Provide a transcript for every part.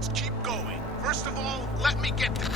let's keep going. First of all, let me get the...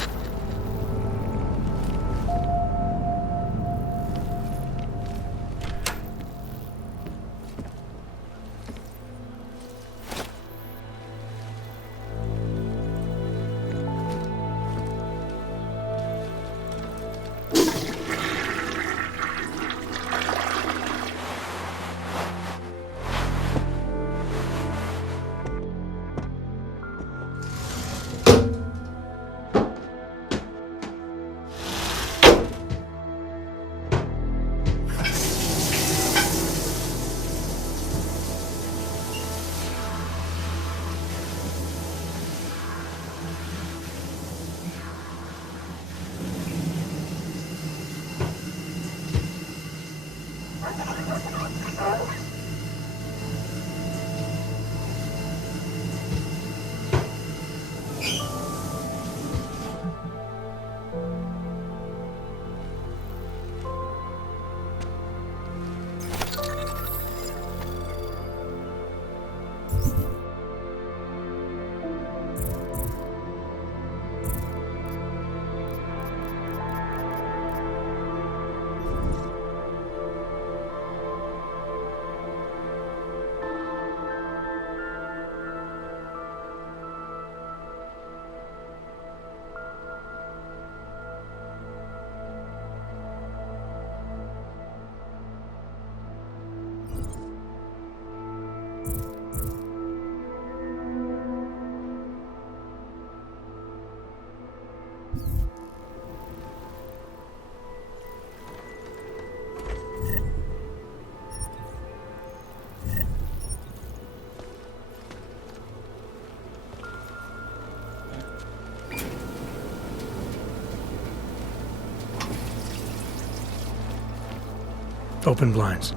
Open blinds.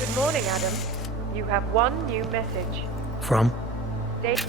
Good morning, Adam. You have one new message. From? Dave.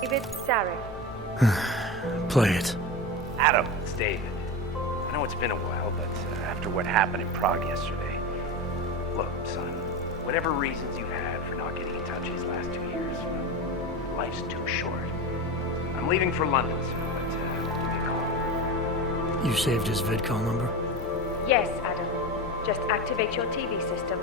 David Sarek. Play it. Adam, it's David. I know it's been a while, but after what happened in Prague yesterday... Look, son, whatever reasons you had for not getting in touch these last 2 years, life's too short. I'm leaving for London soon, but give me a call. You saved his vidcall number? Yes, Adam. Just activate your TV system.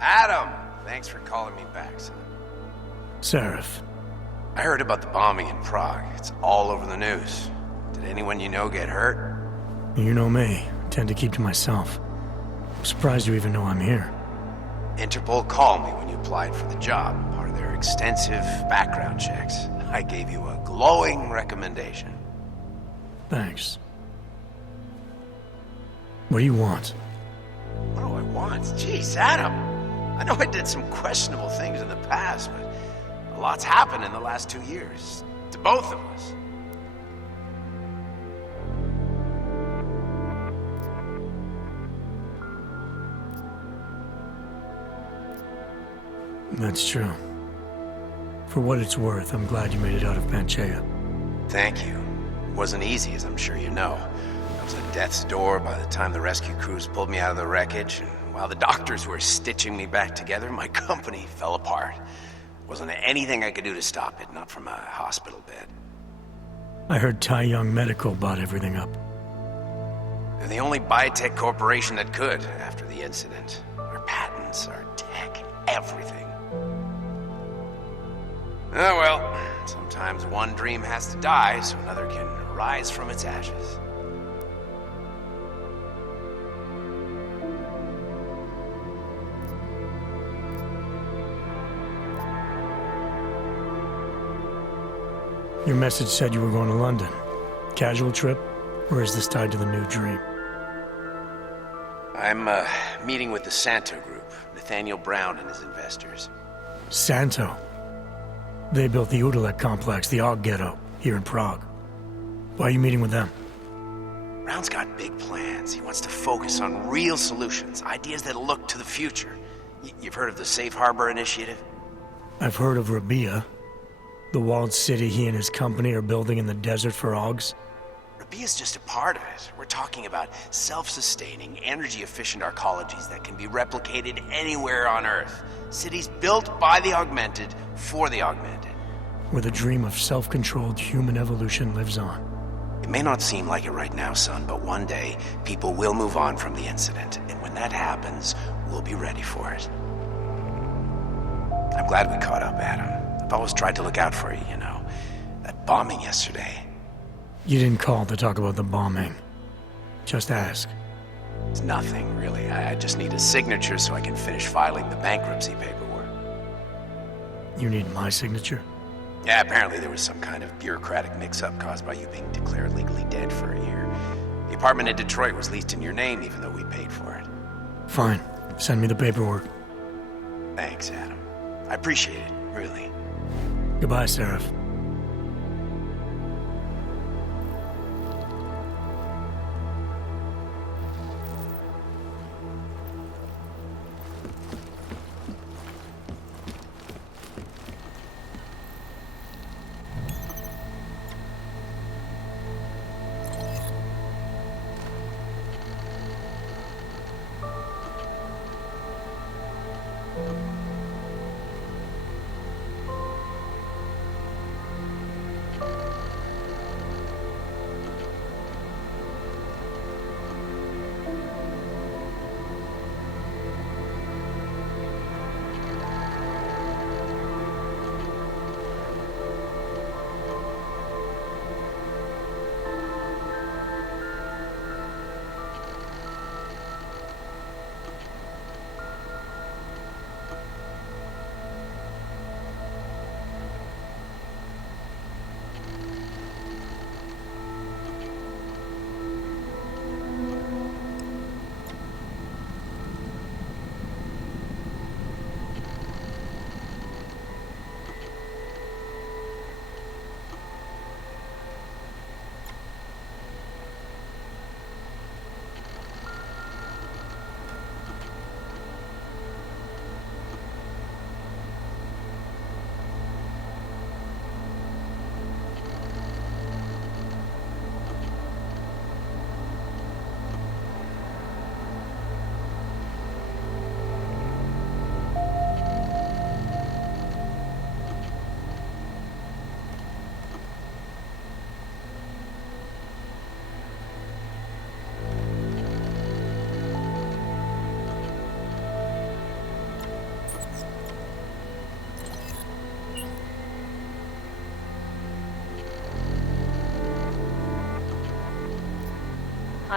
Adam! Thanks for calling me back, son. Seraph. I heard about the bombing in Prague. It's all over the news. Did anyone you know get hurt? You know me. I tend to keep to myself. I'm surprised you even know I'm here. Interpol called me when you applied for the job, part of their extensive background checks. I gave you a glowing recommendation. Thanks. What do you want? What do I want? Jeez, Adam! I know I did some questionable things in the past, but a lot's happened in the last 2 years. To both of us. That's true. For what it's worth, I'm glad you made it out of Panchaea. Thank you. It wasn't easy, as I'm sure you know. I was at death's door by the time the rescue crews pulled me out of the wreckage, and while the doctors were stitching me back together, my company fell apart. Wasn't anything I could do to stop it, not from a hospital bed. I heard Tai Young Medical bought everything up. They're the only biotech corporation that could after the incident. Our patents, our tech, everything. Oh well, sometimes one dream has to die so another can rise from its ashes. Your message said you were going to London. Casual trip? Or is this tied to the new dream? I'm meeting with the Santo Group, Nathaniel Brown and his investors. Santo? They built the Udalek complex, the Og Ghetto, here in Prague. Why are you meeting with them? Brown's got big plans. He wants to focus on real solutions, ideas that look to the future. You've heard of the Safe Harbor Initiative? I've heard of Rabia. The walled city he and his company are building in the desert for Ogs. Rabia's just a part of it. We're talking about self-sustaining, energy-efficient arcologies that can be replicated anywhere on Earth. Cities built by the augmented, for the augmented. Where the dream of self-controlled human evolution lives on. It may not seem like it right now, son, but one day, people will move on from the incident. And when that happens, we'll be ready for it. I'm glad we caught up, Adam. I've always tried to look out for you, you know. That bombing yesterday. You didn't call to talk about the bombing. Just ask. It's nothing, really. I just need a signature so I can finish filing the bankruptcy paperwork. You need my signature? Yeah, apparently there was some kind of bureaucratic mix-up caused by you being declared legally dead for a year. The apartment in Detroit was leased in your name even though we paid for it. Fine. Send me the paperwork. Thanks, Adam. I appreciate it, really. Goodbye, Seraph.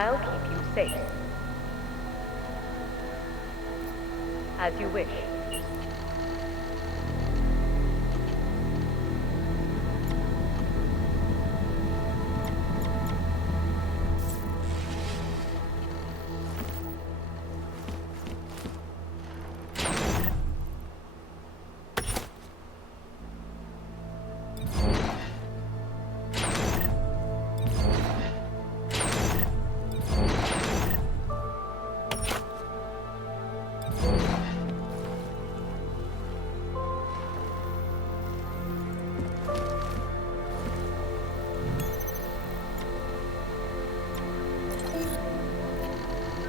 I'll keep you safe. As you wish.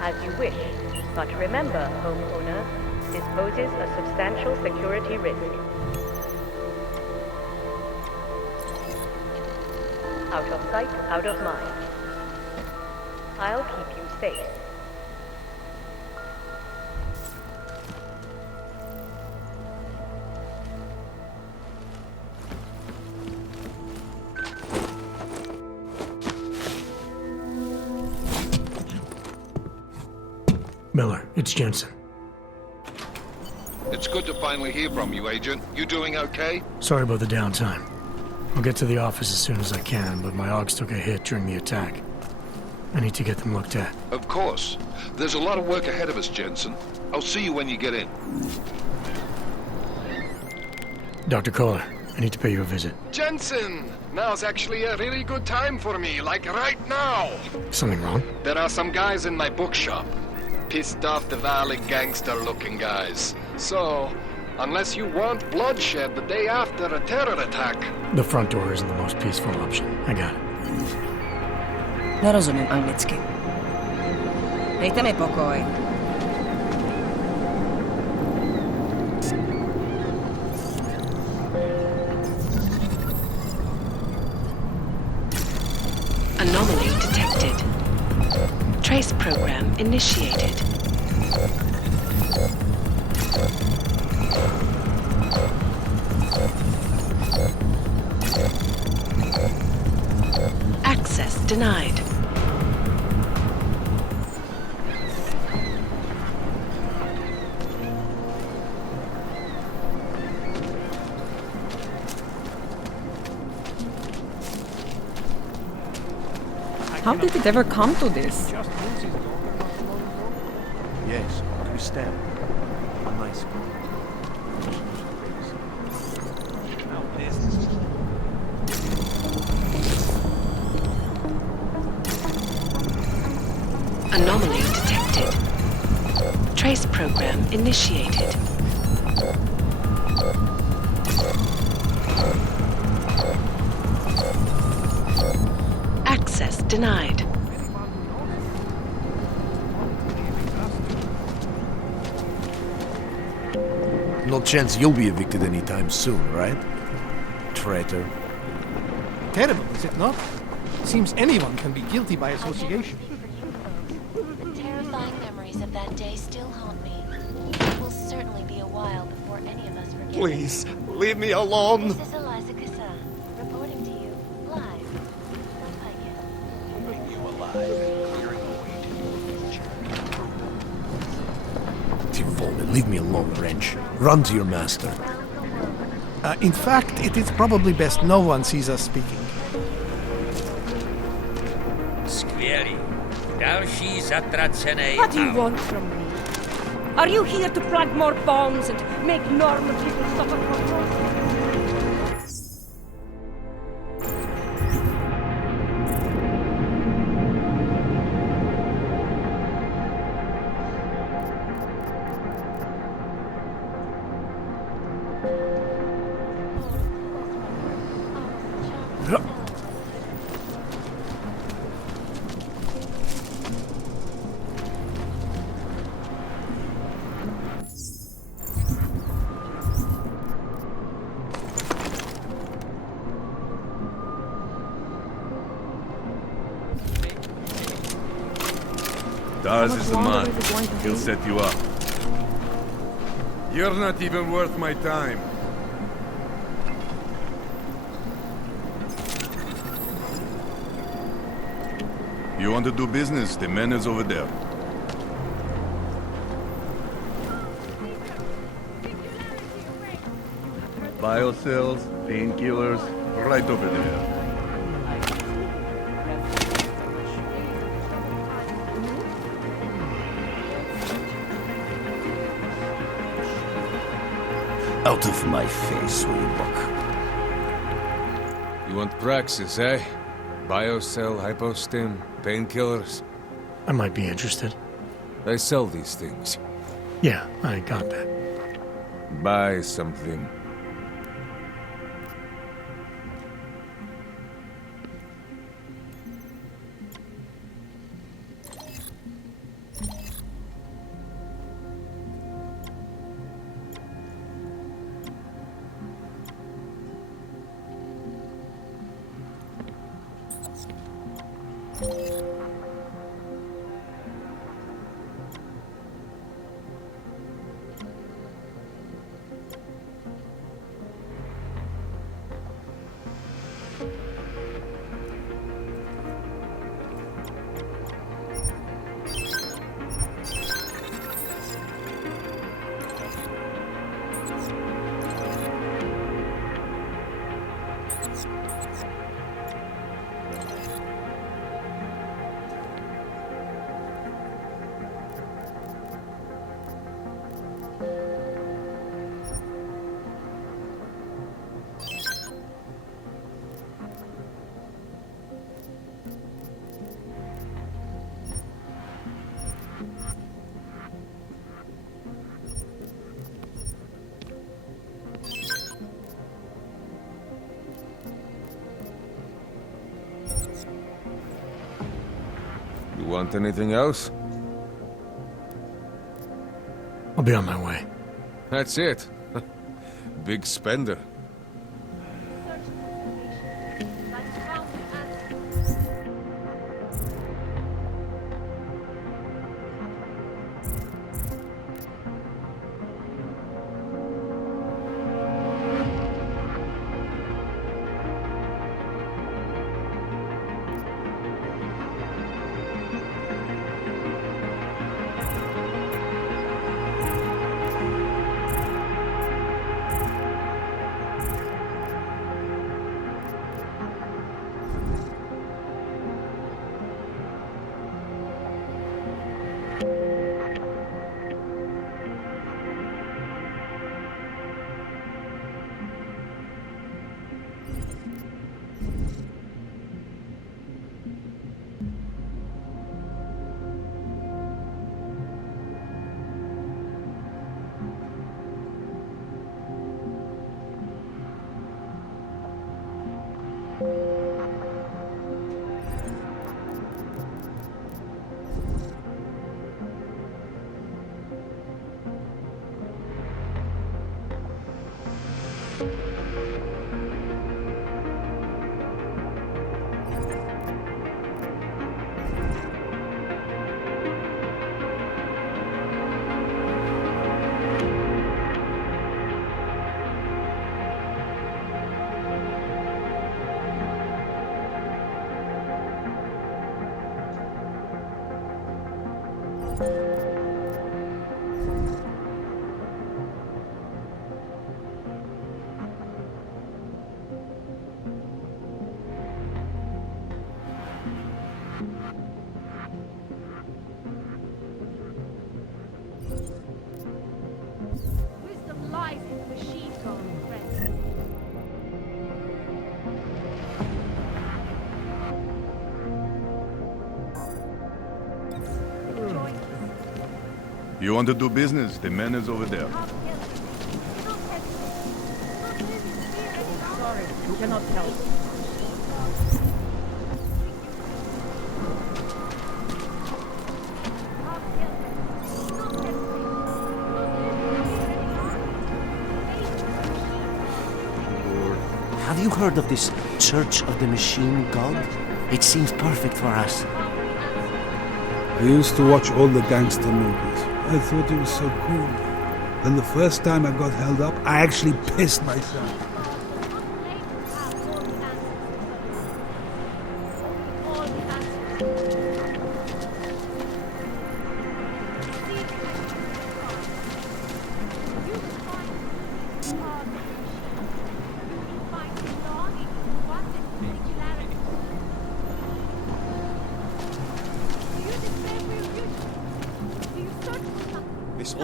As you wish, but remember, homeowner, this poses a substantial security risk. Out of sight, out of mind. I'll keep you safe. Miller, it's Jensen. It's good to finally hear from you, Agent. You doing okay? Sorry about the downtime. I'll get to the office as soon as I can, but my Augs took a hit during the attack. I need to get them looked at. Of course. There's a lot of work ahead of us, Jensen. I'll see you when you get in. Dr. Kohler, I need to pay you a visit. Jensen! Now's actually a really good time for me, like right now! Something wrong? There are some guys in my bookshop. Pissed off the Valley gangster-looking guys. So, unless you want bloodshed the day after a terror attack... The front door isn't the most peaceful option. I got it. Nerozumím anglicky. Dejte mi pokoj. Anomaly detected. Trace program initiated. Access denied. How did it ever come to this? Yes, Christelle. A nice girl. Anomaly detected. Trace program initiated. Access denied. No chance you'll be evicted anytime soon, right? Traitor. Terrible, is it not? Seems anyone can be guilty by association. The terrifying memories of that day still haunt me. It will certainly be a while before any of us forget. Please, leave me alone! This is Eliza Kassa, reporting to you, live. Bring you alive, clearing away to your future. Devolted, leave me alone, wrench. Run to your master. In fact, it is probably best no one sees us speaking. Skvělý. Další zatracený. What do you want from me? Are you here to plant more bombs and make normal people suffer from war? Daz is the man. He'll set you up. You're not even worth my time. You want to do business? The man is over there. Biocells, painkillers, right over there. Out of my face, will you, Buck? You want praxis, eh? Biocell, hypostim, painkillers. I might be interested. I sell these things. Yeah, I got that. Buy something. You want anything else? I'll be on my way. That's it. Big spender. Wisdom lies in the machine gun, friends. You want to do business? The man is over there. Sorry, cannot help. Have you heard of this Church of the Machine God? It seems perfect for us. I used to watch all the gangster movies. I thought it was so cool. Then the first time I got held up, I actually pissed myself.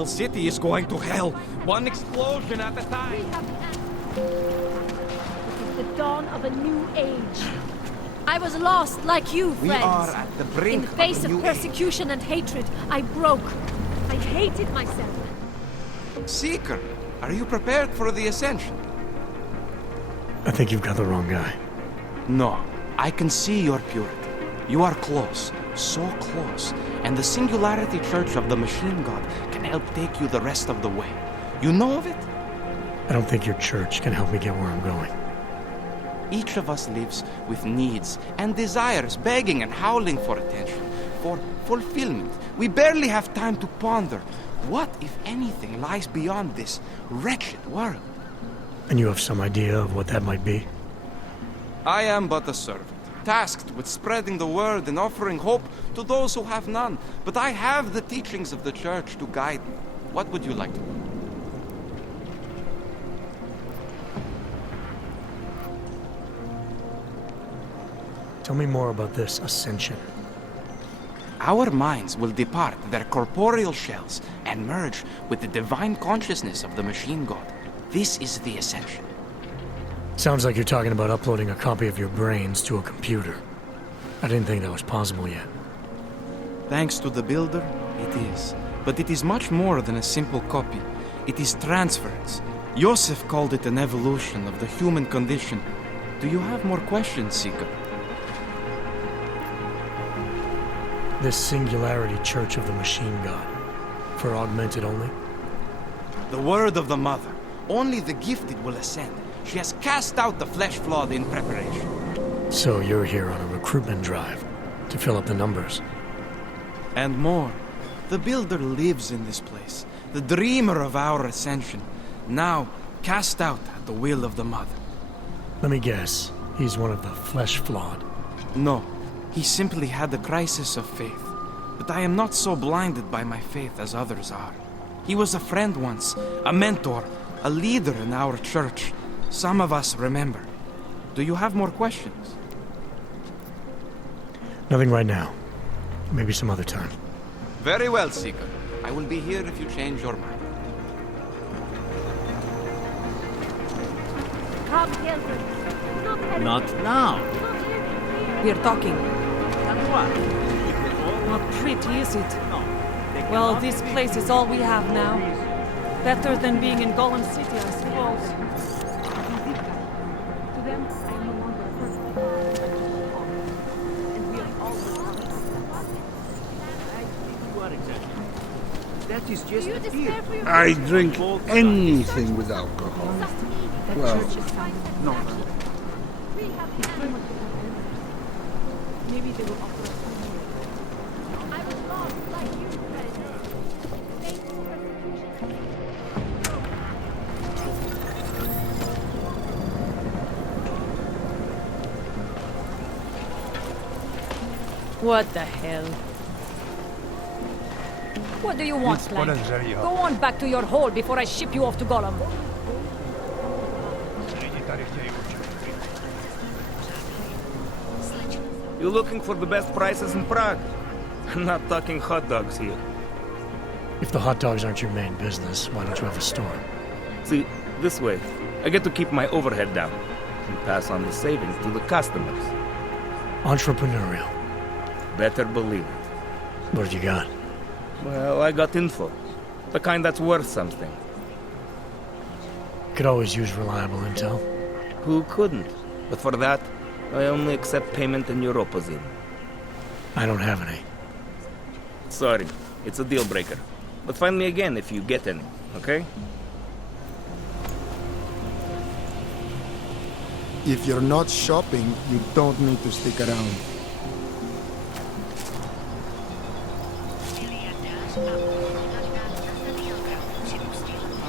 whole city is going to hell. One explosion at a time. It is the dawn of a new age. I was lost like you, friends. We are at the brink In the face of a of new persecution and hatred, I broke. I hated myself. Seeker, are you prepared for the ascension? I think you've got the wrong guy. No, I can see your purity. You are close, so close, and the Singularity Church of the Machine God can help take you the rest of the way. You know of it? I don't think your church can help me get where I'm going. Each of us lives with needs and desires, begging and howling for attention, for fulfillment. We barely have time to ponder what, if anything, lies beyond this wretched world. And you have some idea of what that might be? I am but a servant, tasked with spreading the word and offering hope to those who have none. But I have the teachings of the church to guide me. What would you like to know? Tell me more about this ascension. Our minds will depart their corporeal shells and merge with the divine consciousness of the Machine God. This is the ascension. Sounds like you're talking about uploading a copy of your brains to a computer. I didn't think that was possible yet. Thanks to the Builder, it is. But it is much more than a simple copy. It is transference. Joseph called it an evolution of the human condition. Do you have more questions, Seeker? This Singularity Church of the Machine God. For augmented only? The word of the Mother. Only the gifted will ascend. She has cast out the flesh-flawed in preparation. So you're here on a recruitment drive to fill up the numbers. And more. The Builder lives in this place. The dreamer of our ascension. Now cast out at the will of the Mother. Let me guess. He's one of the flesh-flawed. No. He simply had a crisis of faith. But I am not so blinded by my faith as others are. He was a friend once, a mentor, a leader in our church. Some of us remember. Do you have more questions? Nothing right now. Maybe some other time. Very well, Seeker. I will be here if you change your mind. Come, Hilton. Not now. We're talking. Not pretty, is it? Well, this place is all we have now. Better than being in Golem City, I suppose. To them, I am no longer a person. And we are always What exactly? That is just a beer. I drink anything with alcohol. Well, no. Maybe they will offer us some more. I was lost like you, friends. Thanks for persecution. What the hell? What do you want, Plank? Go on back to your hole before I ship you off to Golem. You're looking for the best prices in Prague? I'm not talking hot dogs here. If the hot dogs aren't your main business, why don't you have a store? See, this way, I get to keep my overhead down and pass on the savings to the customers. Entrepreneurial. Better believe it. What have you got? Well, I got info. The kind that's worth something. Could always use reliable intel. Who couldn't? But for that, I only accept payment in Europozin. I don't have any. Sorry, it's a deal breaker. But find me again if you get any, okay? If you're not shopping, you don't need to stick around.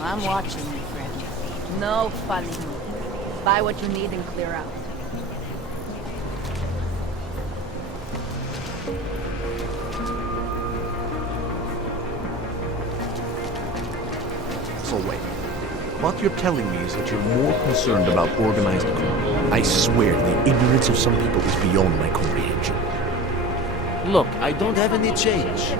I'm watching you, friend. No funny. Buy what you need and clear out. So wait. What you're telling me is that you're more concerned about organized crime. I swear the ignorance of some people is beyond my comprehension. Look, I don't have any change.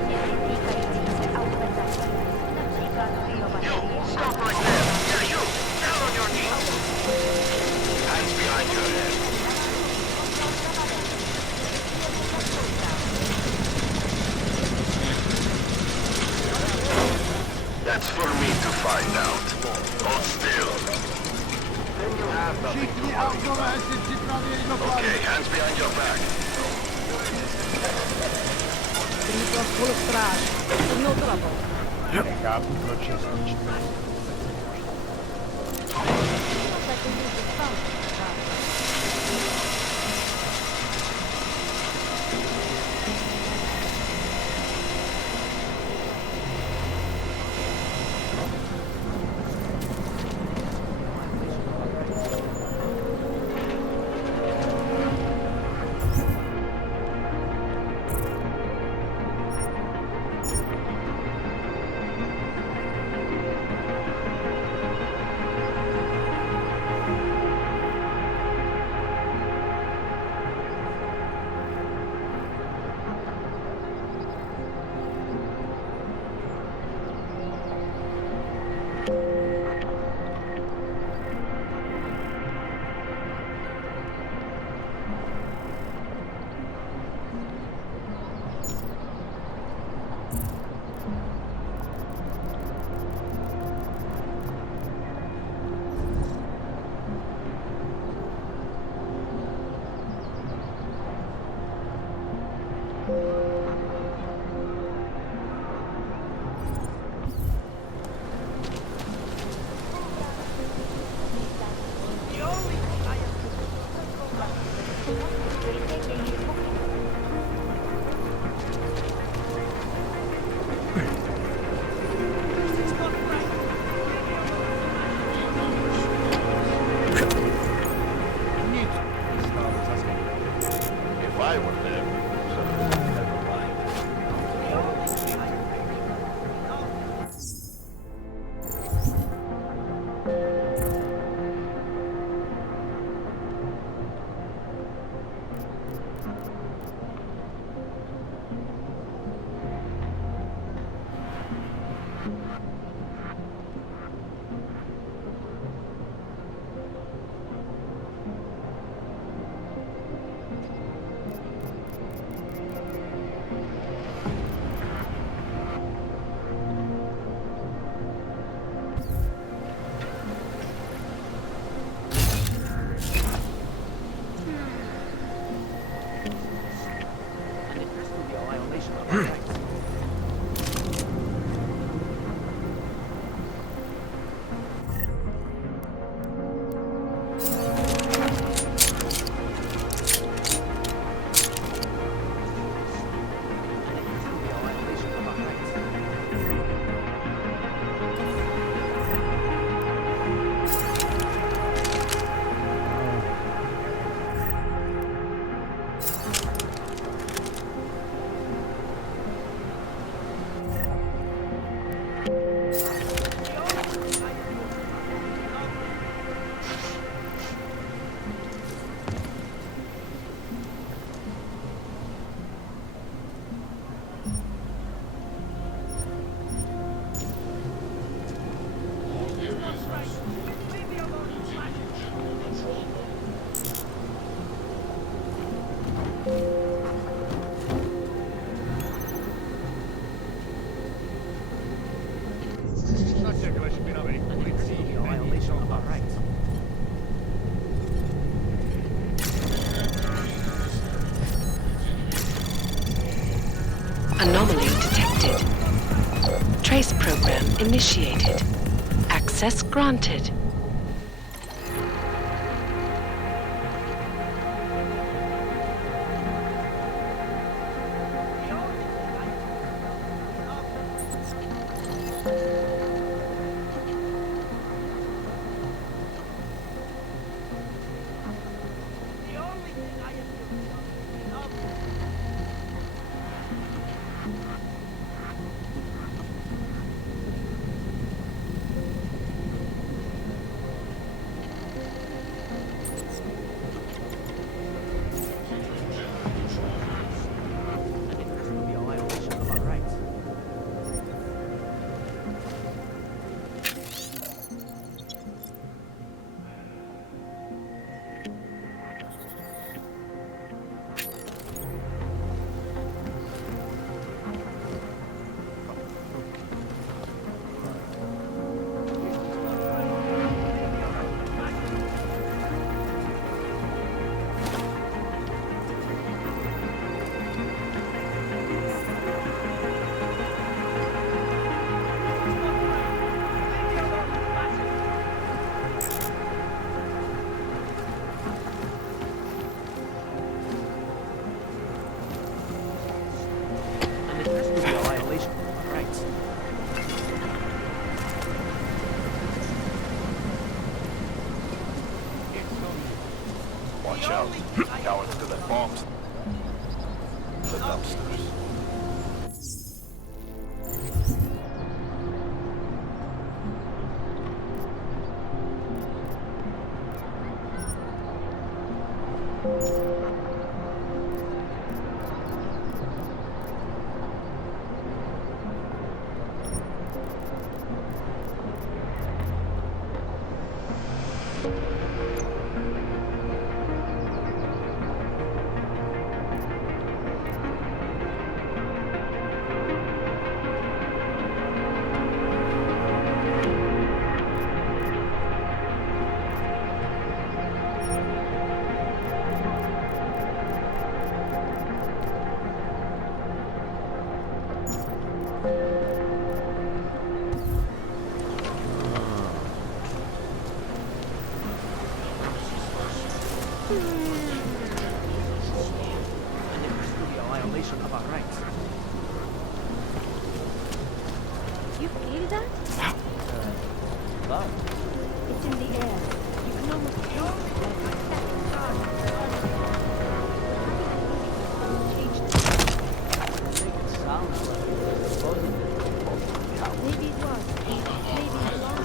have nothing to worry about. Okay, hands behind your back. Full straż. No trouble. Anomaly detected. Trace program initiated. Access granted. Watch out. Cowards to the bombs. The dumpsters. Violation of our rights. You feel that? Love. It's in the air. You can almost taste it. It sounds like it's supposed Maybe it was. Maybe it was.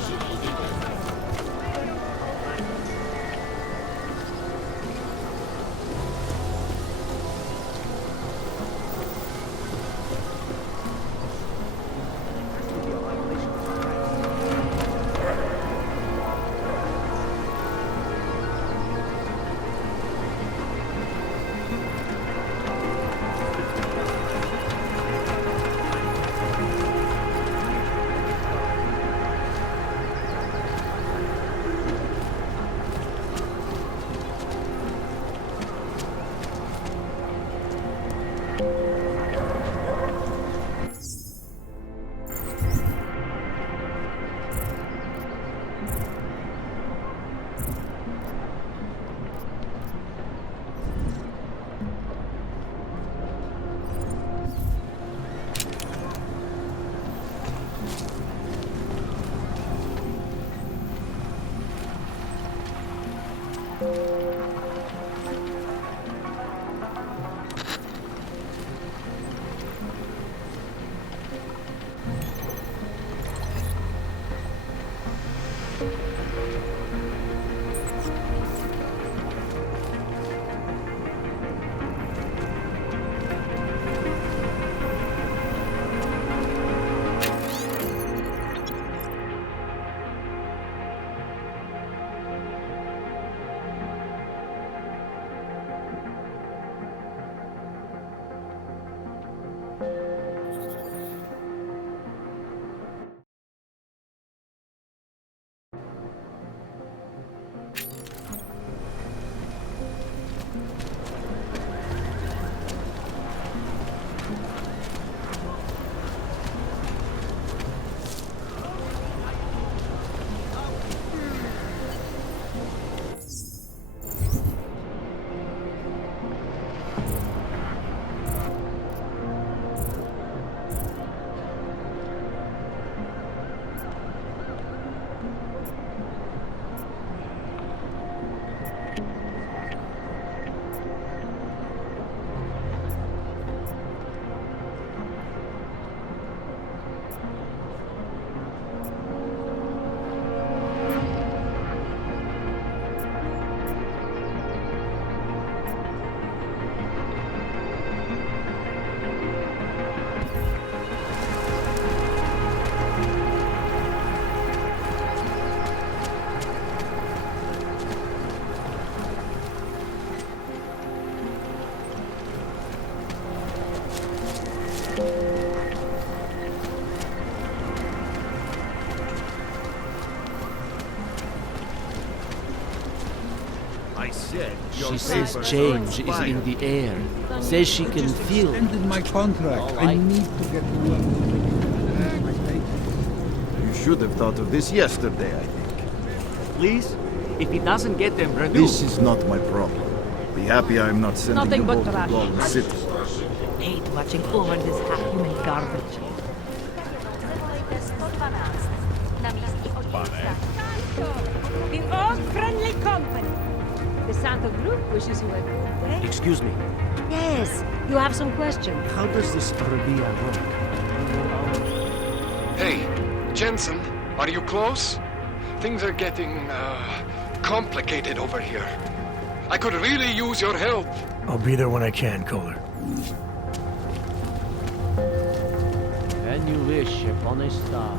She says change is in the air. Says she can feel it. Ended my contract. I need to get to work. You should have thought of this yesterday, I think. Please? If he doesn't get them removed... This is not my problem. Be happy I'm not sending Nothing you but both to trash. Golden City. Hate watching over this half-human garbage. The old friendly company. The Santa Group wishes you a good day. Excuse me. Yes, you have some questions. How does this Arabia work? Hey, Jensen, are you close? Things are getting, complicated over here. I could really use your help. I'll be there when I can, Kohler. Can you wish upon a star?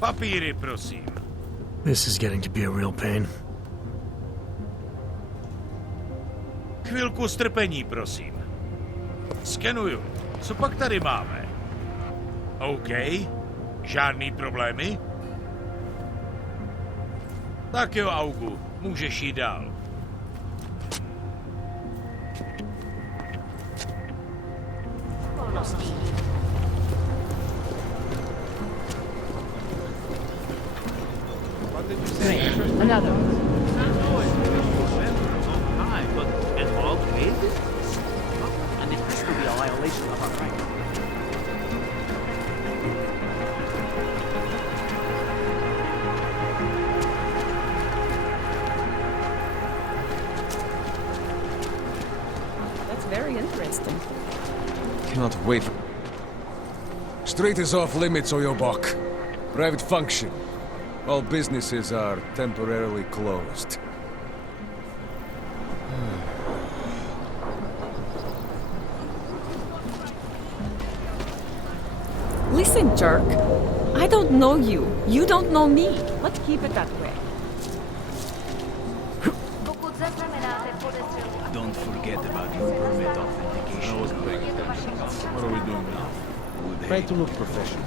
Papíry, prosím. This is getting to be a real pain. Chvilku strpení, prosím. Skenuju. Co pak tady máme? OK. Žádný problémy? Tak jo, Augu. Můžeš jít dál. Another. But an all paid? And it has to be a violation of our rights. That's very interesting. Cannot wait. Street is off limits, Oyobok. Private function. All businesses are temporarily closed. Listen, jerk. I don't know you. You don't know me. Let's keep it that way. Don't forget about your permit authentication. I wasn't paying attention. What are we doing now? Try to look professional.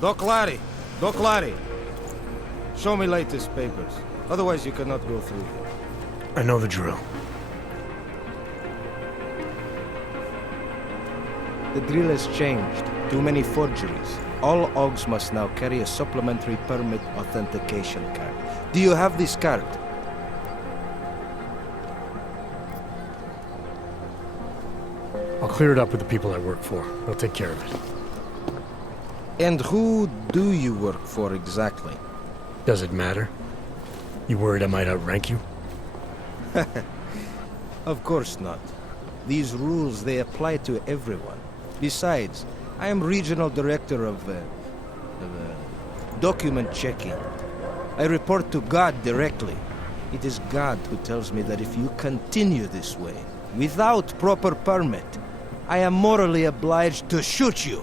Doc Larry! Show me latest papers. Otherwise you cannot go through here. I know the drill. The drill has changed. Too many forgeries. All OGs must now carry a supplementary permit authentication card. Do you have this card? I'll clear it up with the people I work for. They'll take care of it. And who do you work for exactly? Does it matter? You worried I might outrank you? Of course not. These rules, they apply to everyone. Besides, I am regional director of document checking. I report to God directly. It is God who tells me that if you continue this way, without proper permit, I am morally obliged to shoot you.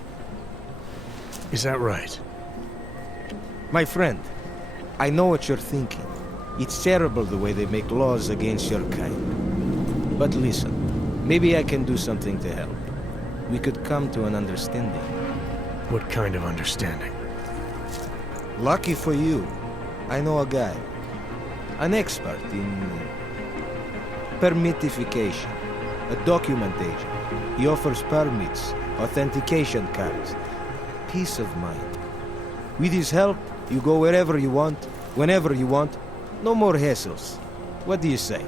Is that right? My friend, I know what you're thinking. It's terrible the way they make laws against your kind. But listen, maybe I can do something to help. We could come to an understanding. What kind of understanding? Lucky for you, I know a guy. An expert in permitification. A document agent. He offers permits, authentication cards. Peace of mind. With his help, you go wherever you want, whenever you want. No more hassles. What do you say?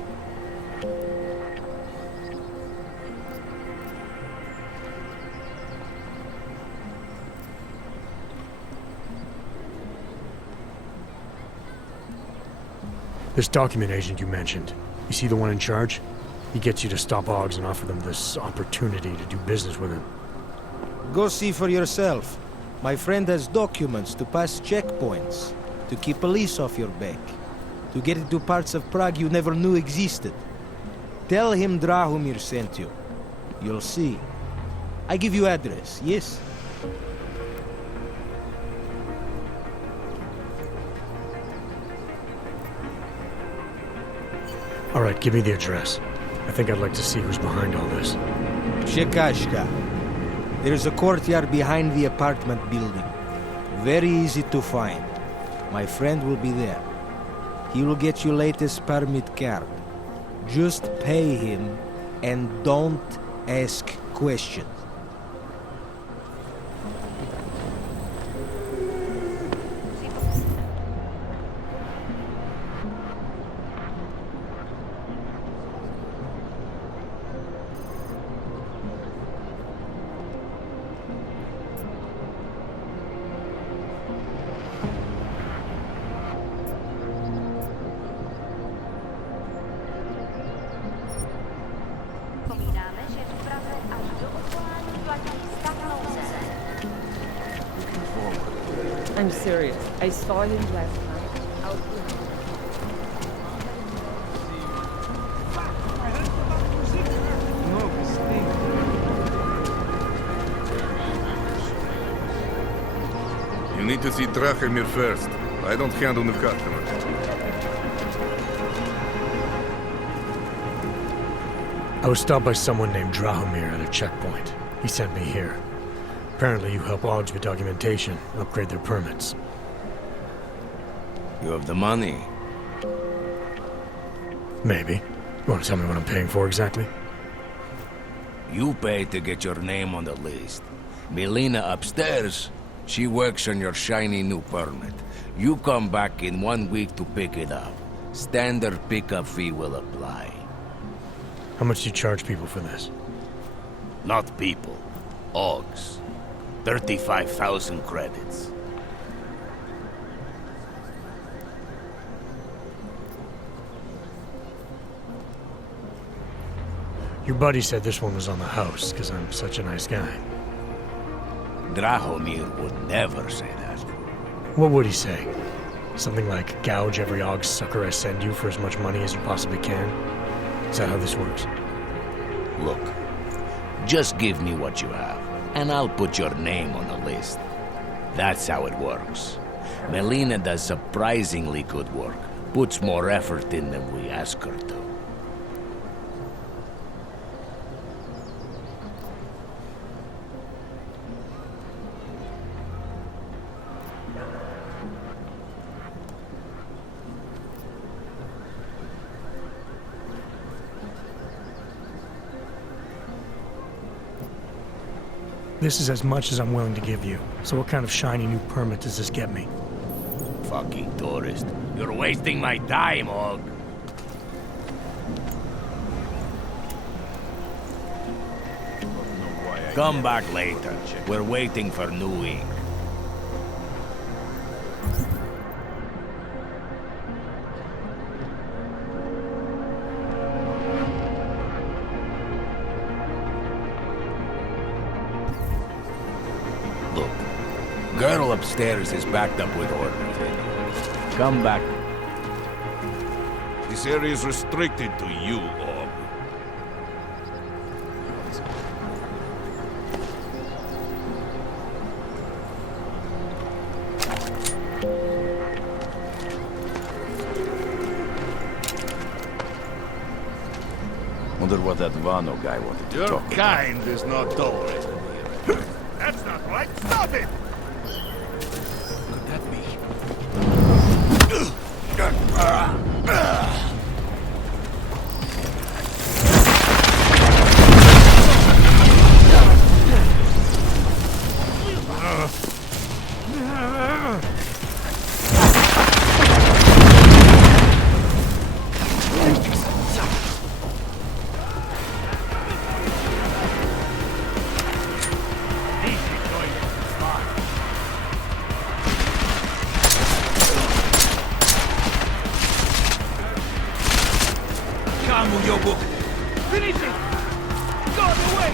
This document agent you mentioned, you see the one in charge? He gets you to stop OGs and offer them this opportunity to do business with him. Go see for yourself. My friend has documents to pass checkpoints, to keep police off your back, to get into parts of Prague you never knew existed. Tell him Drahomir sent you. You'll see. I give you address, yes? All right, give me the address. I think I'd like to see who's behind all this. Chekashka. There's a courtyard behind the apartment building. Very easy to find. My friend will be there. He will get you latest permit card. Just pay him and don't ask questions. I'm serious. I saw him last night. Out You need to see Drachemir first. I don't handle new customers. I was stopped by someone named Drahomir at a checkpoint. He sent me here. Apparently you help Augs with documentation, upgrade their permits. You have the money? Maybe. You want to tell me what I'm paying for exactly? You pay to get your name on the list. Melina upstairs, she works on your shiny new permit. You come back in 1 week to pick it up. Standard pickup fee will apply. How much do you charge people for this? Not people. Augs. 35,000 credits. Your buddy said this one was on the house, because I'm such a nice guy. Drahomir would never say that. What would he say? Something like, gouge every Augs sucker I send you for as much money as you possibly can? Is that how this works? Look, just give me what you have, and I'll put your name on the list. That's how it works. Melina does surprisingly good work. Puts more effort in than we ask her to. This is as much as I'm willing to give you. So what kind of shiny new permit does this get me? Fucking tourist. You're wasting my time, Aug. Come back later. We're waiting for new ink. Girl upstairs is backed up with orders. Come back. This area is restricted to you, Aug. Wonder what that Vano guy wanted to Your talk about. kind is not tolerated here. That's not right. Stop it! Could that be? Finish it! Go away!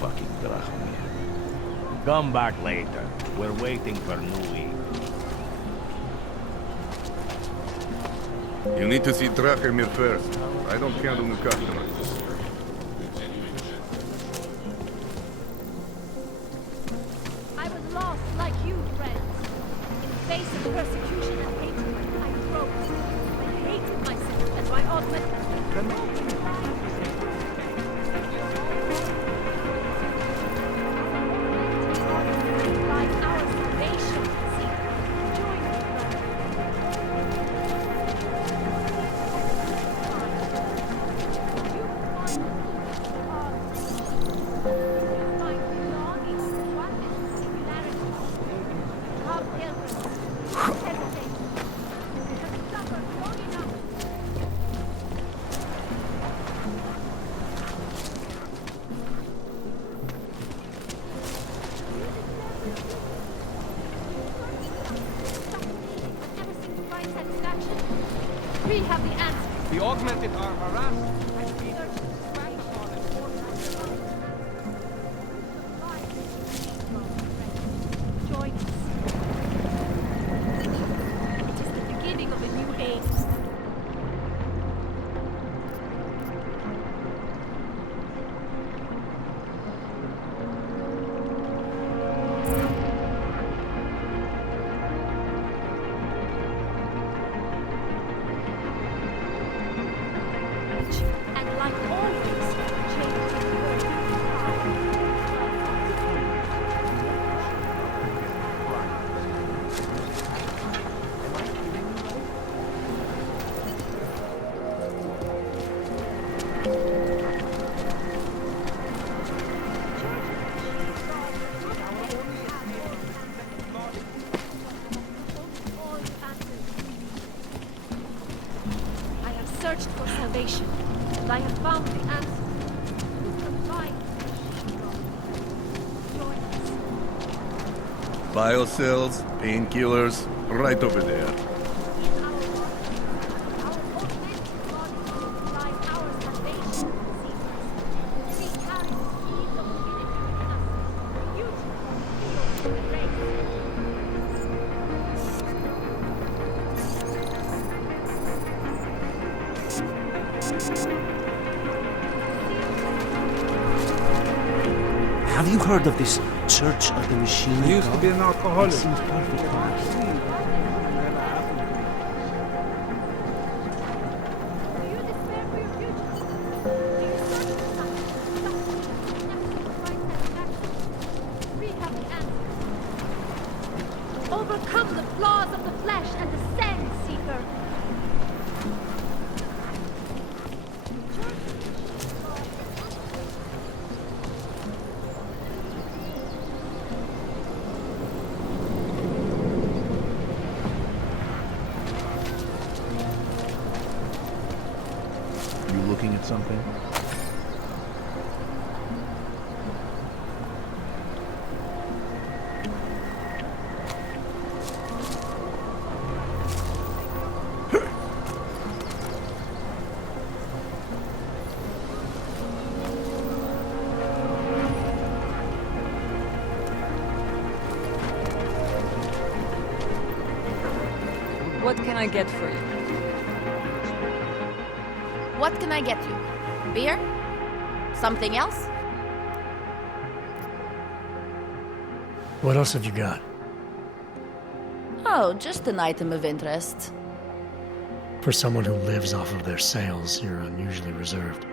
Fucking Drahomir. Come back later. We're waiting for new ink. You need to see Drachemir first. I don't handle new customers. I was lost like you, friends. In the face of persecution and hatred, I broke. I hated myself and my odd tormented or harassed. Join us. It is the beginning of a new age. And like always, change the world. I have searched for salvation, and I have found the answer. Provide join us. Biocells, painkillers, right over there. Have you heard of this Church of the Machine? I used to be an alcoholic. It seems perfect for us. Overcome the flaws of the flesh and ascend, Seeker. You looking at something? What can I get for you? What can I get you? Beer? Something else? What else have you got? Oh, just an item of interest. For someone who lives off of their sales, you're unusually reserved.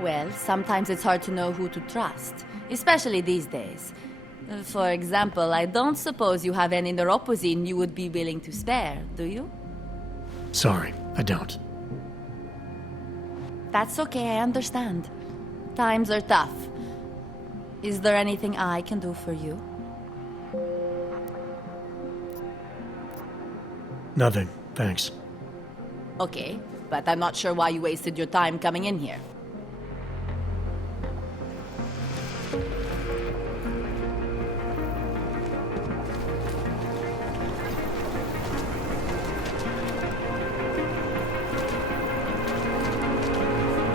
Well, sometimes it's hard to know who to trust, especially these days. For example, I don't suppose you have any neuropozyne you would be willing to spare, do you? Sorry, I don't. That's okay, I understand. Times are tough. Is there anything I can do for you? Nothing, thanks. Okay, but I'm not sure why you wasted your time coming in here.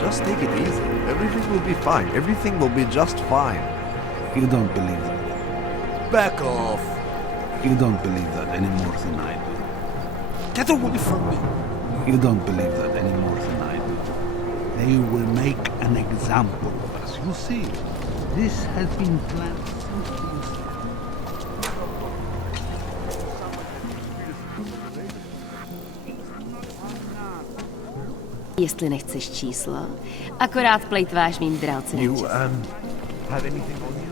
Just take it easy. Everything will be fine. Everything will be just fine. You don't believe that. Back off. You don't believe that any more than I do. Get away from me. You don't believe that any more than I do. They will make an example of us. You see, this has been planned since the Jestli nechceš číslo, akorát plejtváš mým drahoceným You, časem. have anything on you?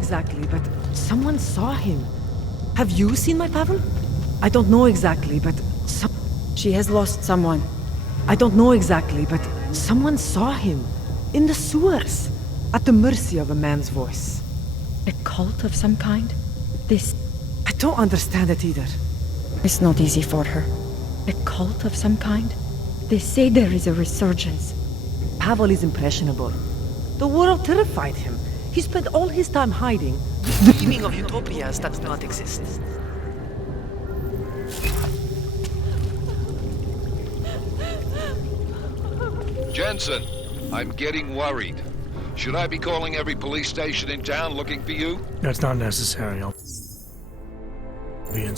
exactly, but someone saw him. Have you seen my Pavel? I don't know exactly, but she has lost someone. I don't know exactly, but someone saw him. In the sewers. At the mercy of a man's voice. A cult of some kind? This... I don't understand it either. It's not easy for her. A cult of some kind? They say there is a resurgence. Pavel is impressionable. The world terrified him. He spent all his time hiding, dreaming of utopias that do not exist. Jensen, I'm getting worried. Should I be calling every police station in town looking for you? That's not necessary. I'll be in.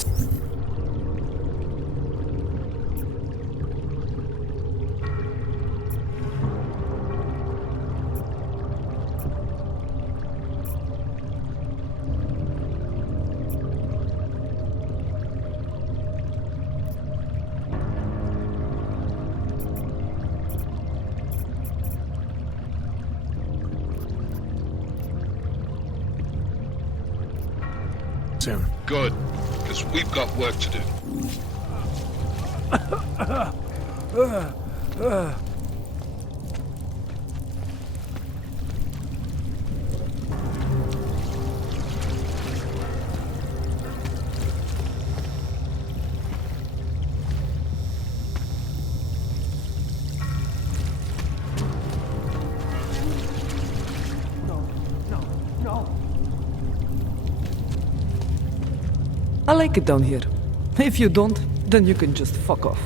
Soon. Good, because we've got work to do. I like it down here. If you don't, then you can just fuck off.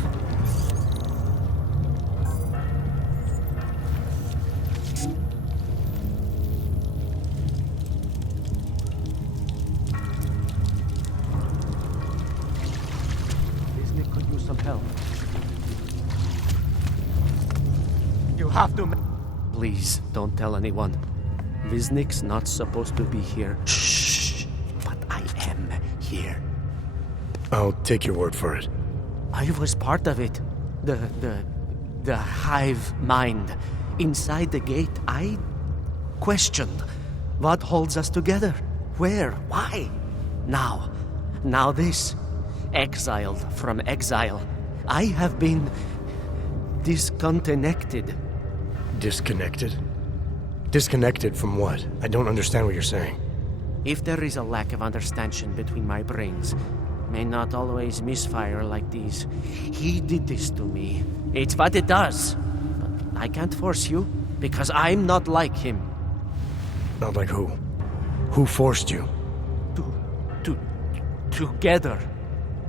Wisnik could use some help. You have to... Please, don't tell anyone. Wisnik's not supposed to be here. Shh! But I am here. I'll take your word for it. I was part of it. The hive mind. Inside the gate, I questioned what holds us together. Where? Why? Now this. Exiled from exile. I have been disconnected. Disconnected? Disconnected from what? I don't understand what you're saying. If there is a lack of understanding between my brains, may not always misfire like these. He did this to me. It's what it does. But I can't force you, because I'm not like him. Not like who? Who forced you? Together,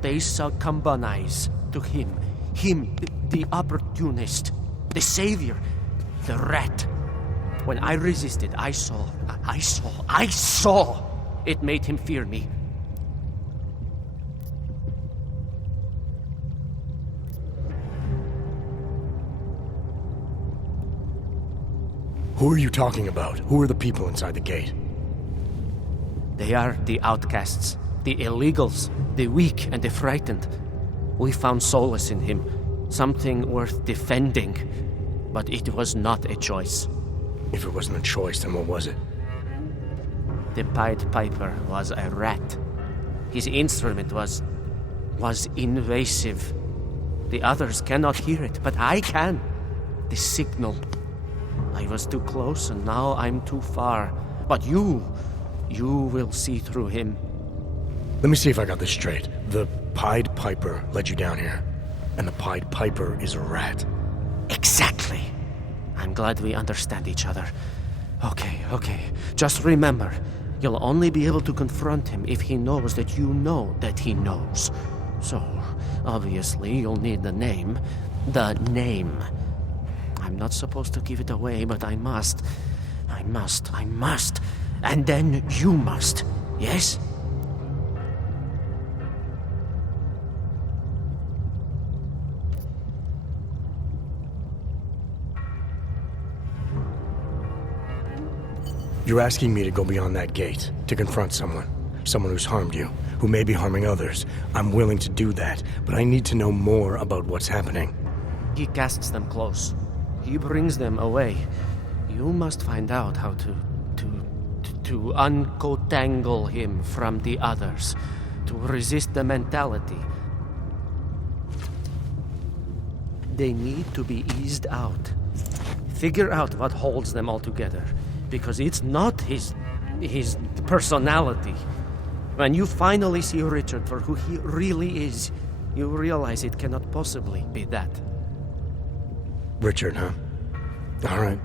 they succumbanize to him. Him, the opportunist, the savior, the rat. When I resisted, I saw. It made him fear me. Who are you talking about? Who are the people inside the gate? They are the outcasts, the illegals, the weak and the frightened. We found solace in him, something worth defending, but it was not a choice. If it wasn't a choice, then what was it? The Pied Piper was a rat. His instrument was invasive. The others cannot hear it, but I can. The signal. I was too close, and now I'm too far. But you will see through him. Let me see if I got this straight. The Pied Piper led you down here, and the Pied Piper is a rat. Exactly. I'm glad we understand each other. Okay. Just remember, you'll only be able to confront him if he knows that you know that he knows. So, obviously, you'll need the name. The name. I'm not supposed to give it away, but I must. And then you must. Yes? You're asking me to go beyond that gate, to confront someone who's harmed you, who may be harming others. I'm willing to do that, but I need to know more about what's happening. He casts them close. He brings them away. You must find out how to to uncotangle him from the others, to resist the mentality. They need to be eased out. Figure out what holds them all together, because it's not his personality. When you finally see Richard for who he really is, you realize it cannot possibly be that. Richard, huh? All right.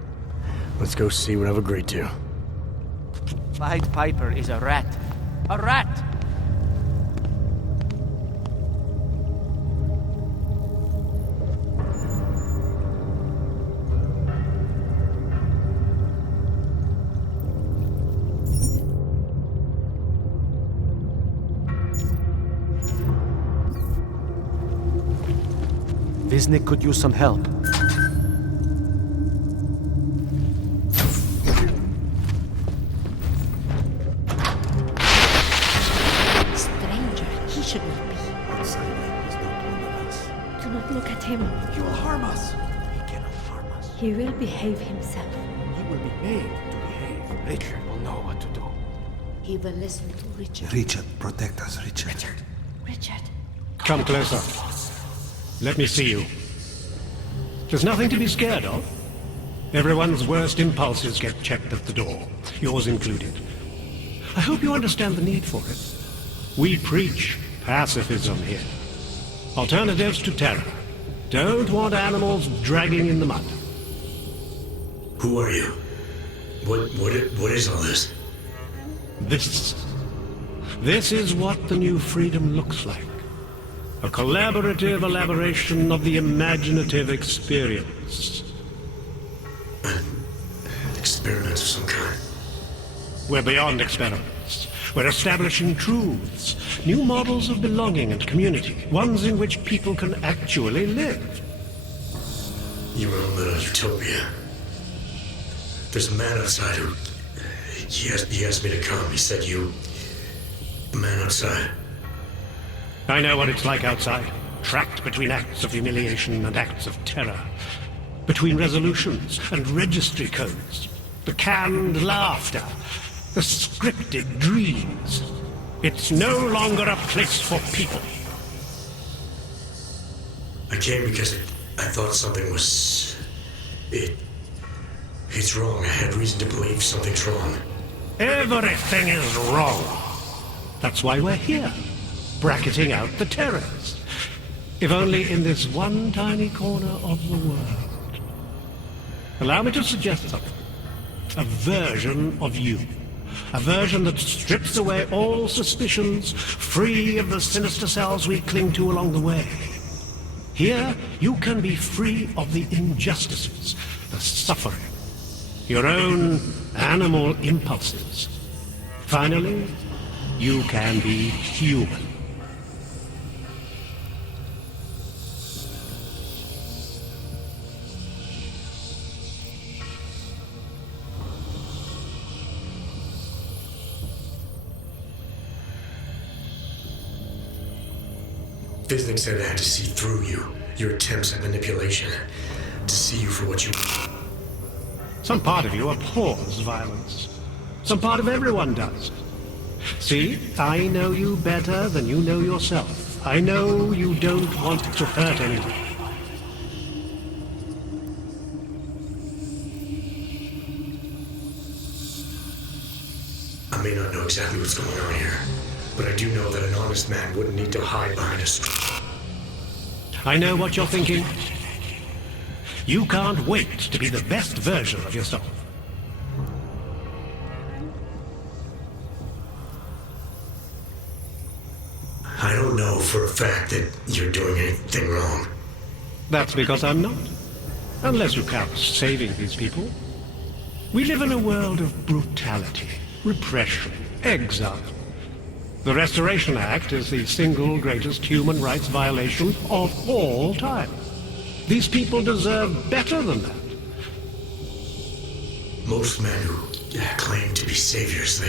Let's go see what I've agreed to. Pied Piper is a rat. A rat! Wisnik could use some help. Stranger, he should not be. Outsider is not one of us. Do not look at him. He will harm us. He cannot harm us. He will behave himself. He will be made to behave. Richard will know what to do. He will listen to Richard. Richard, protect us, Richard. Richard. Come closer. Let me see you. There's nothing to be scared of. Everyone's worst impulses get checked at the door, yours included. I hope you understand the need for it. We preach pacifism here. Alternatives to terror. Don't want animals dragging in the mud. Who are you? What is all this? This is what the new freedom looks like. A collaborative elaboration of the imaginative experience. An experiment of some kind. We're beyond experiments. We're establishing truths, new models of belonging and community, ones in which people can actually live. Your own little utopia. There's a man outside who... He asked me to come. He said a man outside. I know what it's like outside, trapped between acts of humiliation and acts of terror, between resolutions and registry codes, the canned laughter, the scripted dreams. It's no longer a place for people. I came because I thought something was... It's wrong. I had reason to believe something's wrong. Everything is wrong. That's why we're here. Bracketing out the terrorists. If only in this one tiny corner of the world. Allow me to suggest something. A version of you. A version that strips away all suspicions, free of the sinister cells we cling to along the way. Here, you can be free of the injustices, the suffering, your own animal impulses. Finally, you can be human. Wisnik said I had to see through you, your attempts at manipulation, to see you for what you... Some part of you abhors violence. Some part of everyone does. See, I know you better than you know yourself. I know you don't want to hurt anyone. I may not know exactly what's going on here, but I do know that an honest man wouldn't need to hide behind a screen. I know what you're thinking. You can't wait to be the best version of yourself. I don't know for a fact that you're doing anything wrong. That's because I'm not. Unless you count saving these people. We live in a world of brutality, repression, exile. The Restoration Act is the single greatest human rights violation of all time. These people deserve better than that. Most men who claim to be saviors,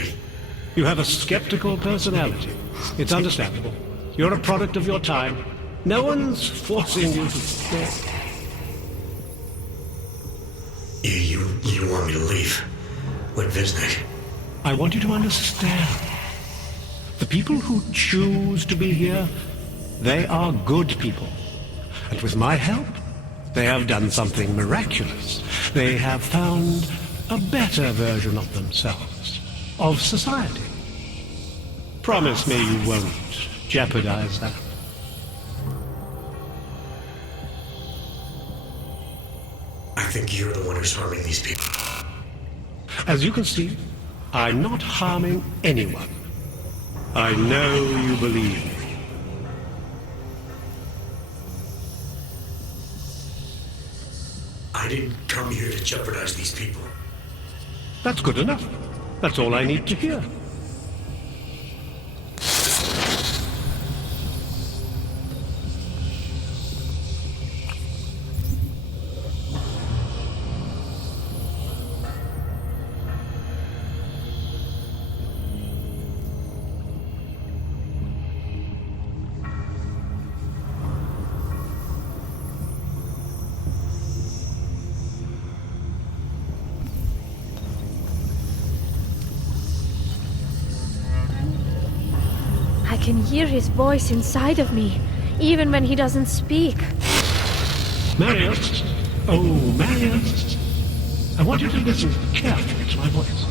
You have a skeptical personality. It's understandable. You're a product of your time. No one's forcing you to stay. You want me to leave? Like Wisnik? I want you to understand. The people who choose to be here, they are good people. And with my help, they have done something miraculous. They have found a better version of themselves, of society. Promise me you won't jeopardize that. I think you're the one who's harming these people. As you can see, I'm not harming anyone. I know you believe me. I didn't come here to jeopardize these people. That's good enough. That's all I need to hear. I can hear his voice inside of me, even when he doesn't speak. Marius! Oh, Marius! I want you to listen carefully to my voice.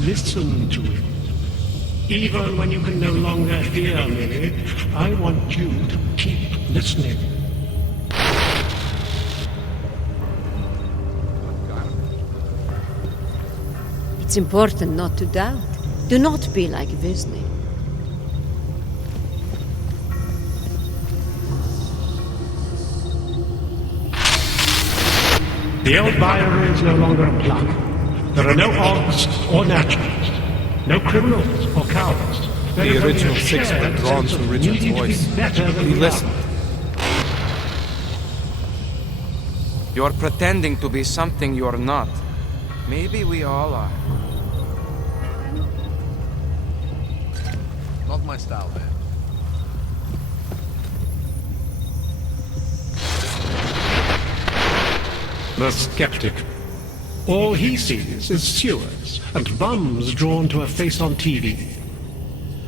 Listen to it. Even when you can no longer hear me, I want you to keep listening. It's important not to doubt. Do not be like Wisny. The old Bioware is no longer applied. There are no odds or naturals, no criminals or cowards. The original six were drawn to Richard's voice. He listened. You're pretending to be something you're not. Maybe we all are. Not my style, man. The skeptic. All he sees is sewers and bums drawn to a face on TV.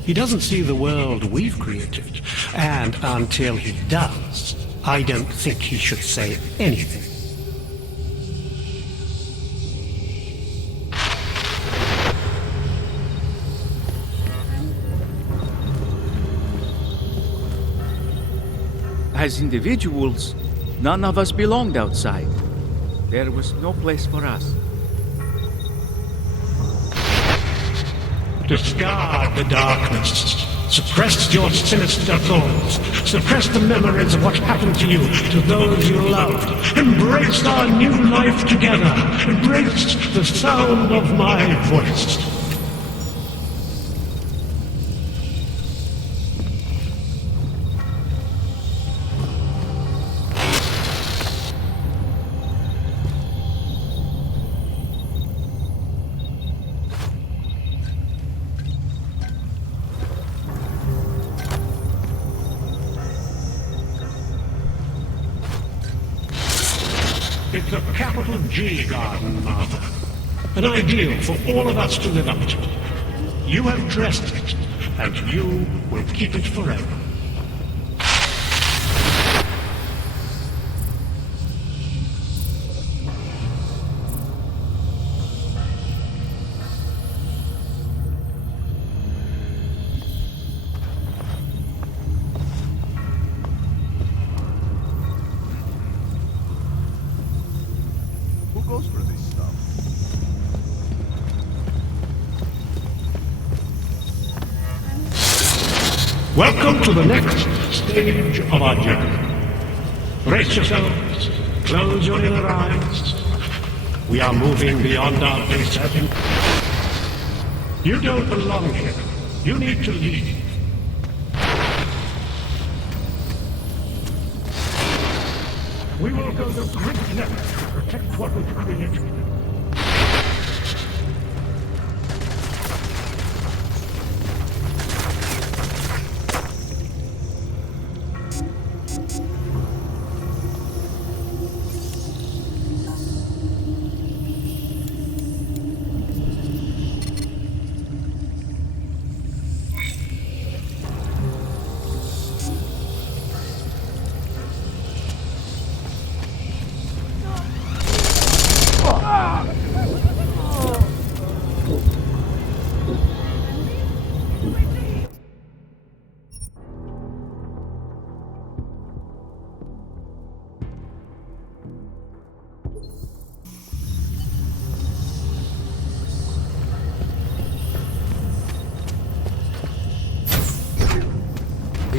He doesn't see the world we've created, and until he does, I don't think he should say anything. As individuals, none of us belonged outside. There was no place for us. Discard the darkness. Suppress your sinister thoughts. Suppress the memories of what happened to you, to those you loved. Embrace our new life together. Embrace the sound of my voice. It's a capital G garden, Martha. An ideal for all of us to live up to. You have dressed it, and you will keep it forever. Goes for this stuff. Welcome to the next stage of our journey. Brace yourselves, close your inner eyes. We are moving beyond our base setting. You don't belong here. You need to leave. We will go to great lengths to protect what we've created.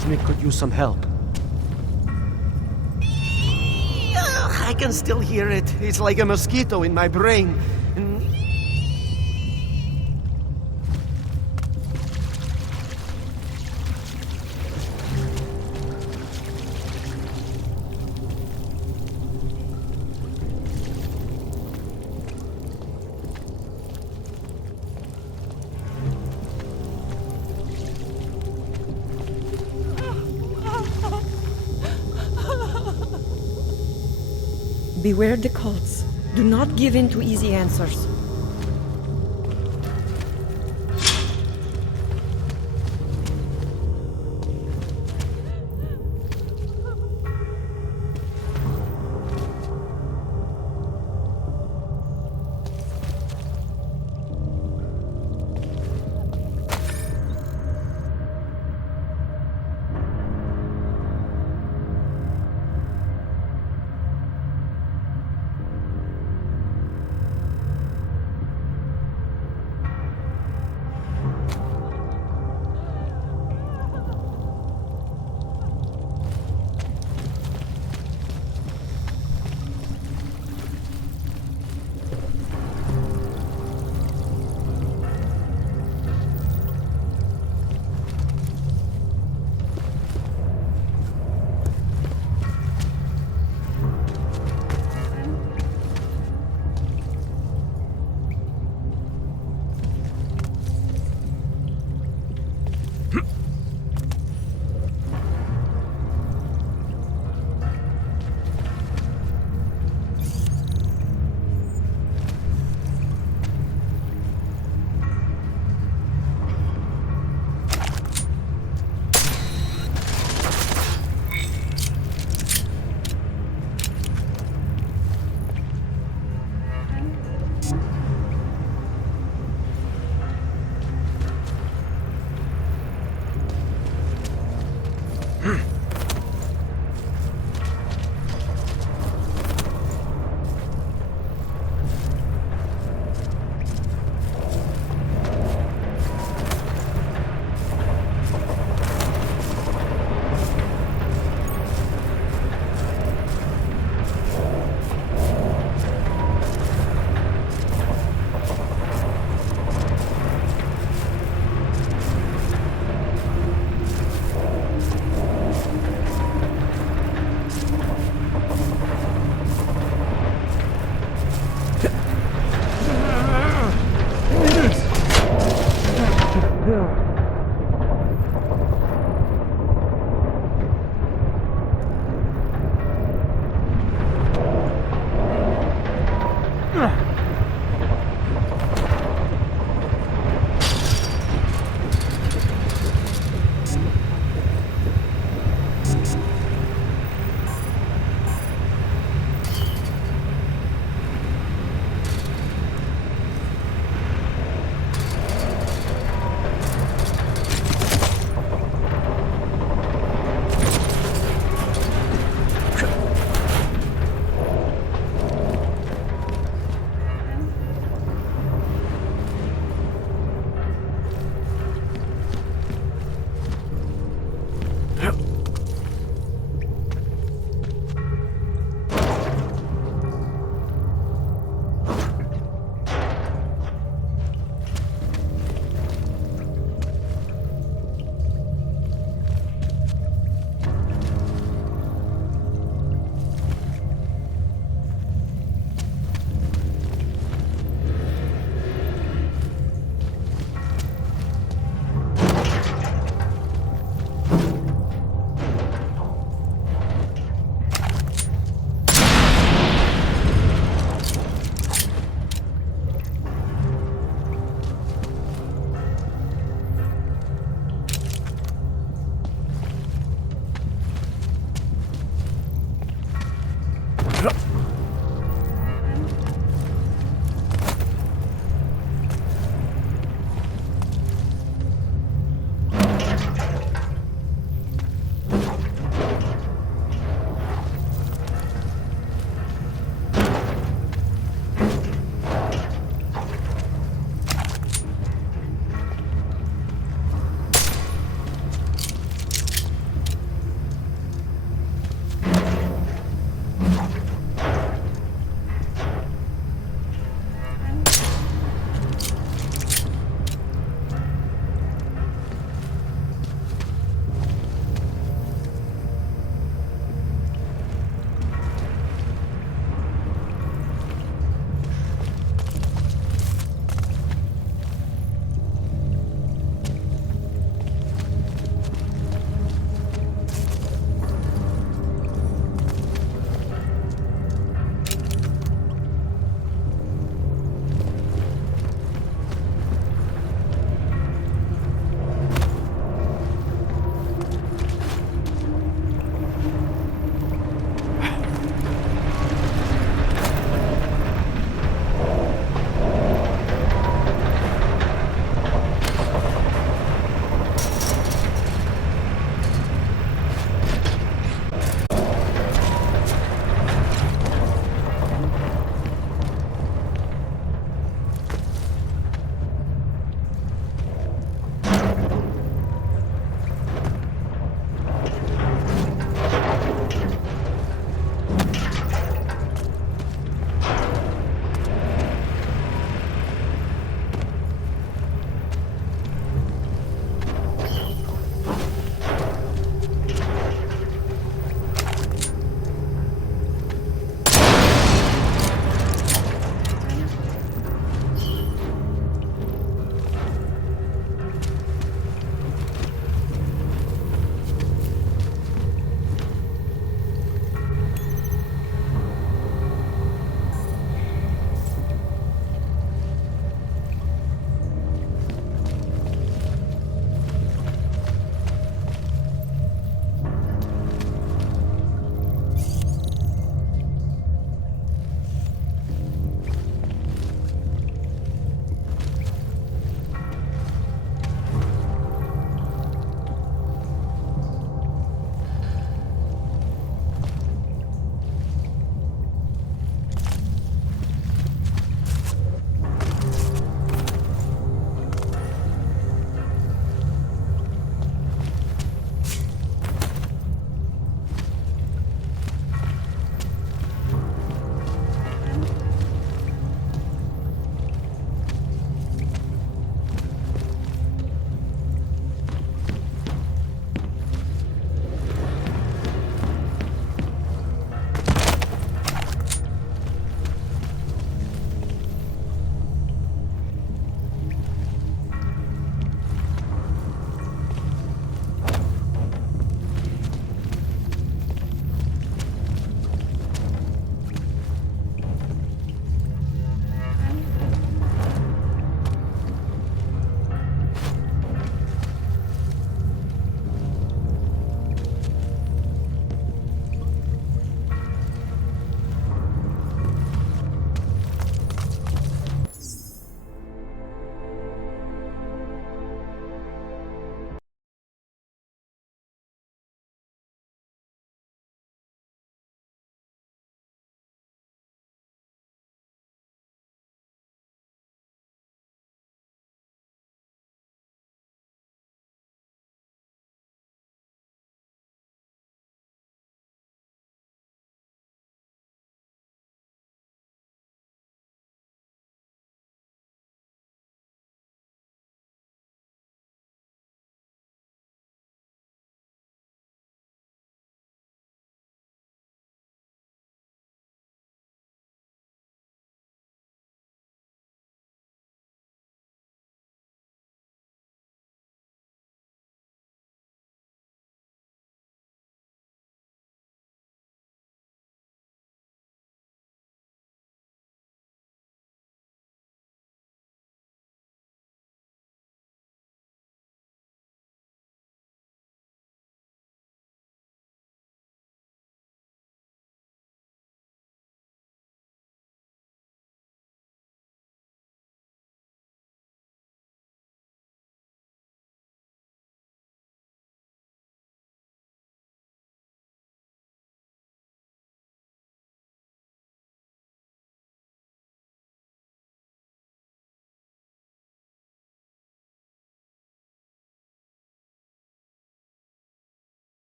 basement could use some help. I can still hear it. It's like a mosquito in my brain. Beware the cults. Do not give in to easy answers.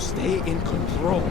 Stay in control.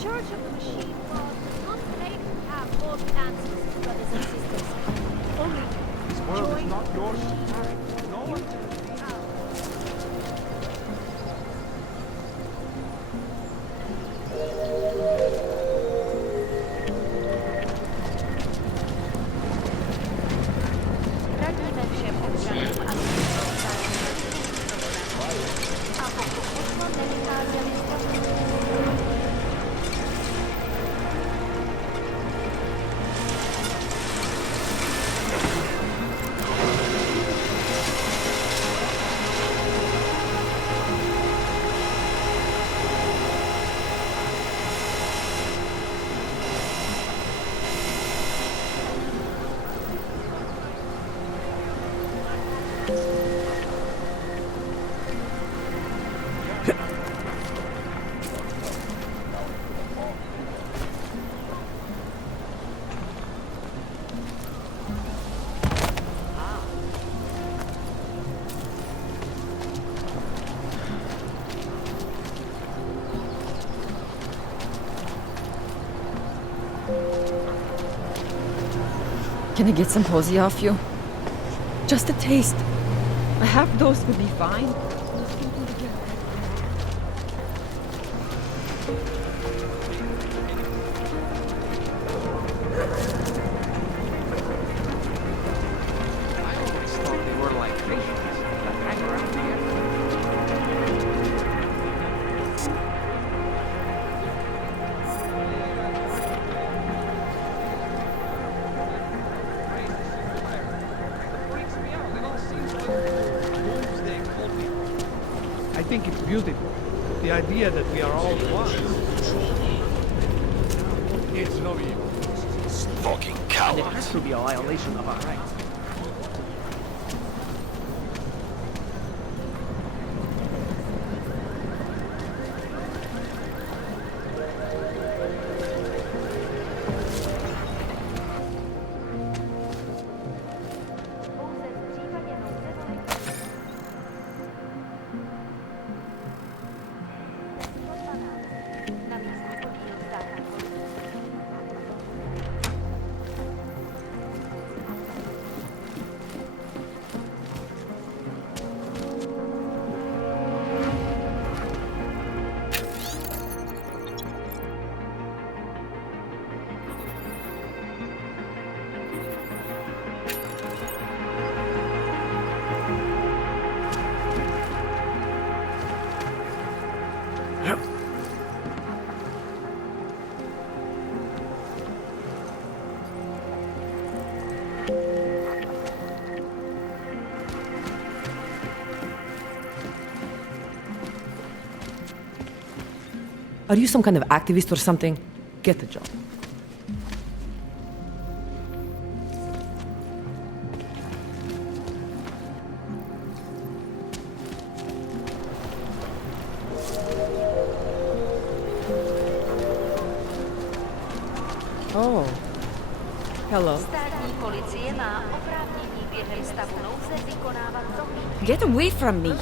Church of the Machine God does not claim to have all the answers, brothers and sisters. Only This world is not yours. No one Can I get some posy off you? Just a taste. A half dose would be fine. think it's beautiful. The idea that we are all one. It's no evil. Fucking And coward. it has to be a violation of our rights. Are you some kind of activist or something? Get a job. Oh. Hello. Get away from me!